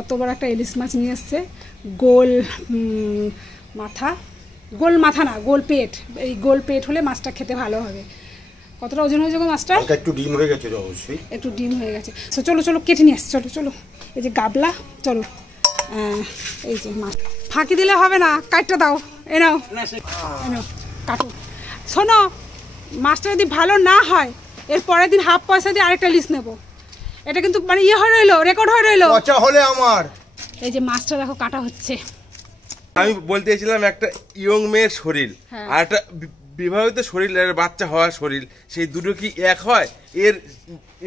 কত বড় একটা ইলিশ মাছ নিয়ে এসছে, গোল মাথা, গোল মাথা না গোল পেট। এই গোল পেট হলে মাছটা খেতে ভালো হবে। কতটা ওজন হয়েছে গো মাছটা? একটু ডিম হয়ে গেছে, অবশ্যই একটু ডিম হয়ে গেছে। তো চলো চলো কেটে নিয়ে আসছি, চলো চলো। এই যে গাবলা, চলো এই যে মাছ ফাঁকি দিলে হবে না, কাটটা দাও, এ নাও কাটো। শোনো, মাছটা যদি ভালো না হয় এর পরের দিন হাফ পয়সা দিয়ে আরেকটা ইলিশ নেবো। এটা কিন্তু মানে ইয়ে হয়ে রইলো, রেকর্ড হয়ে রইলো। পচা হলে আমার এই যে মাছটা দেখো কাটা হচ্ছে। আমি বলতে চাইছিলাম একটা ইয়ং মেয়ের শরীর আর একটা বিবাহিত শরীর, বাচ্চা হওয়ার শরীর, সেই দুটো কি এক হয়? এর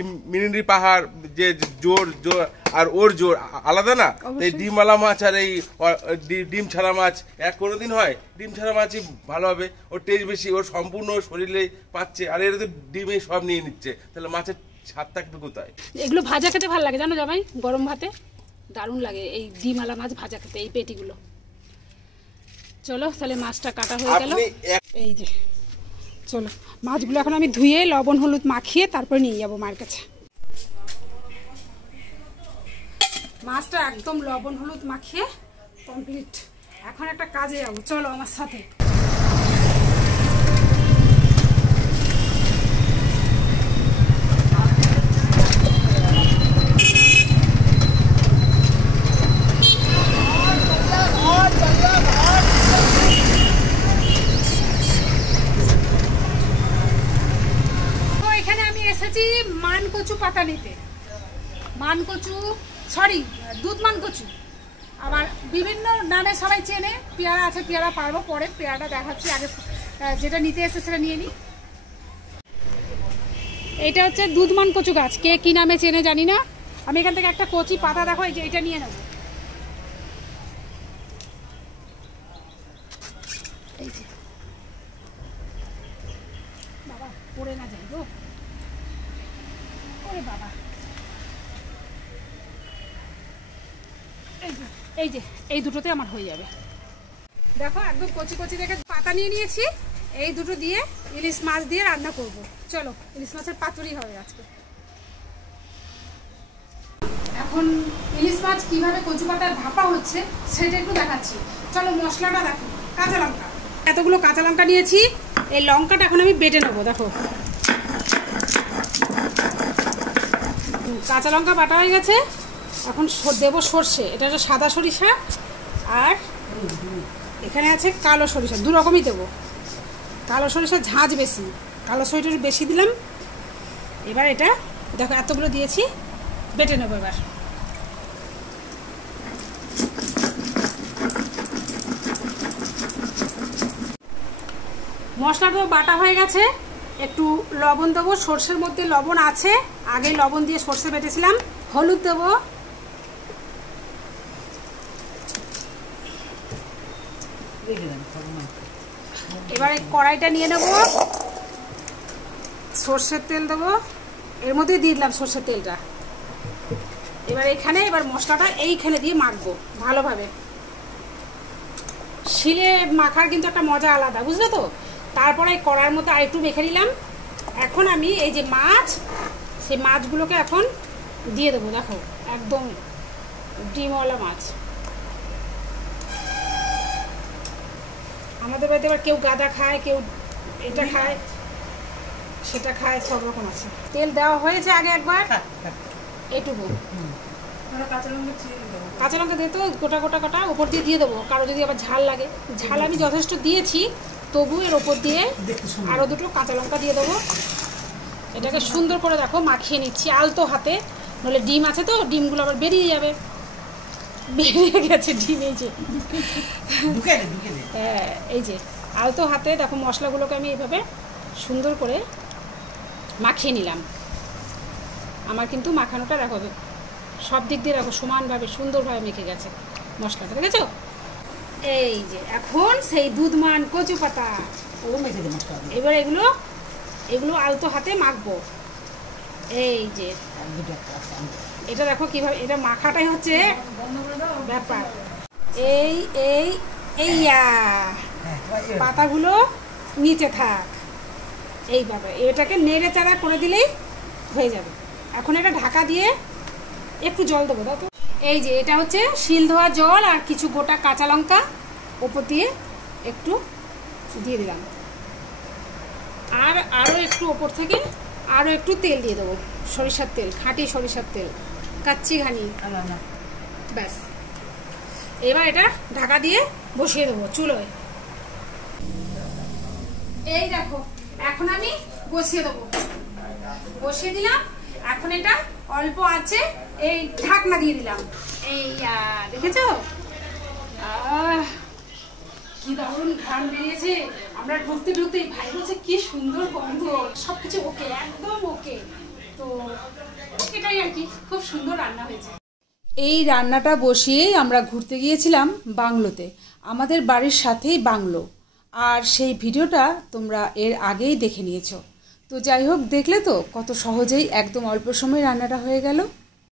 ইমিউনিটি পাহাড় যে জোর জোর আর ওর জোর আলাদা না। এই ডিমওয়ালা মাছ আর এই ডিম ছাড়া মাছ এক কোনোদিন হয়? ডিম ছাড়া মাছই ভালো হবে, ওর টেস্ট বেশি, ওর সম্পূর্ণ শরীরে পাচ্ছে। আর এর তো ডিমে সব নিয়ে নিচ্ছে, তাহলে মাছের স্বাদ থাকবে কোথায়? এগুলো ভাজা খেতে ভালো লাগে জানো জামাই, গরম ভাতে দারুণ লাগে এই ডিমওয়ালা মাছ ভাজা খেতে, এই পেটিগুলো। চলো তাহলে মাছটা কাটা হয়ে গেল। এই যে চলো, মাছগুলো এখন আমি ধুয়ে লবণ হলুদ মাখিয়ে তারপর নিয়ে যাবো মায়ের কাছে। মাছটা একদম লবণ হলুদ মাখিয়ে কমপ্লিট। এখন একটা কাজে যাবো, চলো আমার সাথে। মানকচু পাতা নিতে, মানকচু সরি দুধ মানকচু, আবার বিভিন্ন নামে সবাই চেনে। পেয়ারা আছে, পেয়ারা পারবো পরে, পেয়ারাটা দেখাচ্ছি, আগে যেটা নিতে এসে সেটা নিয়ে নিই। এইটা হচ্ছে দুধ মানকচু গাছ, কে কি নামে চেনে জানি না। আমি এখান থেকে একটা কচি পাতা দেখো, এই যে এটা নিয়ে নেবো। এই যে বাবা পড়ে না যাই গো, বাবা এই যে এই দুটোতে আমার হয়ে যাবে। দেখো একদম কচি কচি দেখে পাতা নিয়ে নিয়েছি। এই দুটো দিয়ে ইলিশ মাছ দিয়ে রান্না করব। চলো, ইলিশ মাছের পাতুরি হবে আজকে। এখন ইলিশ মাছ কিভাবে কচু পাতার ভাপা হচ্ছে সেটা একটু দেখাচ্ছি। চলো মশলাটা দেখো। কাঁচা লঙ্কা, এতগুলো কাঁচা লঙ্কা নিয়েছি। এই লঙ্কাটা এখন আমি বেটে নেবো। দেখো কাঁচা লঙ্কা বাটা হয়ে গেছে। এখন দেবো সর্ষে, এটা হচ্ছে সাদা সরিষা আর এখানে আছে কালো সরিষা, দু রকমই দেবো। কালো সরিষার ঝাঁঝ বেশি, কালো সরিষা একটু বেশি দিলাম। এবার এটা দেখো এতগুলো দিয়েছি, বেটে নেবো এবার। মশলাটা বাটা হয়ে গেছে, একটু লবণ দেবো। সর্ষের মধ্যে লবণ আছে, আগে লবণ দিয়ে সর্ষে বেটেছিলাম। হলুদ দেবো, এবারে কড়াইটা নিয়ে নেব। সর্ষের তেল দেবো, এর মধ্যে দিয়ে দিলাম সর্ষের তেলটা। এবার মশলাটা এইখানে দিয়ে মাখবো ভালোভাবে। শিলে মাখার কিন্তু একটা মজা আলাদা, বুঝলে তো। তারপরে কড়াইয়ের মধ্যে আর একটু মেখে নিলাম। এখন আমি এই যে মাছ, সেই মাছগুলোকে এখন দিয়ে দেবো। দেখো একদম ডিমওয়ালা মাছ। আমাদের বাড়িতে এবার কেউ গাদা খায়, কেউ এটা খায়, সেটা খায়, সব রকম আছে। তেল দেওয়া হয়েছে আগে একবার, এইটুকু কাঁচা লঙ্কা দিয়ে তো গোটা গোটা গোটা উপর দিয়ে দিয়ে দেবো। কারো যদি আবার ঝাল লাগে, ঝাল আমি যথেষ্ট দিয়েছি, তবু এর ওপর দিয়ে আরও দুটো কাঁচা লঙ্কা দিয়ে দেবো। এটাকে সুন্দর করে দেখো মাখিয়ে নিচ্ছি আলতো হাতে, নইলে ডিম আছে তো ডিমগুলো আবার বেরিয়ে যাবে। বেরিয়ে গেছে ডিম, এই যে হ্যাঁ, এই যে আলতো হাতে দেখো মশলাগুলোকে আমি এইভাবে সুন্দর করে মাখিয়ে নিলাম। আমার কিন্তু মাখানোটা দেখো সব দিক দিয়ে দেখো সমানভাবে সুন্দরভাবে মেখে গেছে মশলাটা, দেখেছো? এই যে এখন সেই দুধমান কচু পাতা, এবার এগুলো আলতো হাতে মাখবো। এই যে এটা দেখো কিভাবে, এটা মাখাটাই হচ্ছে ব্যাপার। এই এই এইয়া পাতাগুলো নিচে থাক, এইভাবে এটাকে নেড়ে চাড়া করে দিলেই হয়ে যাবে। এখন এটা ঢাকা দিয়ে একটু জল দেবো, দাও তো। এই যে এটা হচ্ছে শিল ধোয়া জল আর কিছু গোটা কাঁচা লঙ্কা ওপর দিয়ে একটু দিয়ে দিলাম, আর আরও একটু ওপর থেকে আরও একটু তেল দিয়ে দেবো, সরিষার তেল, খাঁটি সরিষার তেল, কাচ্চি ঘানি। ব্যাস, এবার এটা ঢাকা দিয়ে বসিয়ে দেবো চুলোয়। এই দেখো এখন আমি বসিয়ে দেবো, বসিয়ে দিলাম। এখন এটা অল্প আছে, এই ঢাকনা দিয়ে দিলাম। এই দেখেছো কি দারুণ ঘ্রাণ বেরিয়েছে। আমরা ঢুকতে ঢুকতেই ভাই বলছে কি সুন্দর গন্ধ, সবকিছু ওকে, একদম ওকে। তো এটাই আর কি, খুব সুন্দর রান্না হয়েছে। এই রান্নাটা বসিয়েই আমরা ঘুরতে গিয়েছিলাম বাংলোতে, আমাদের বাড়ির সাথেই বাংলো, আর সেই ভিডিওটা তোমরা এর আগেই দেখে নিয়েছো। তো যাই হোক, দেখলে তো কত সহজেই একদম অল্প সময় রান্নাটা হয়ে গেল।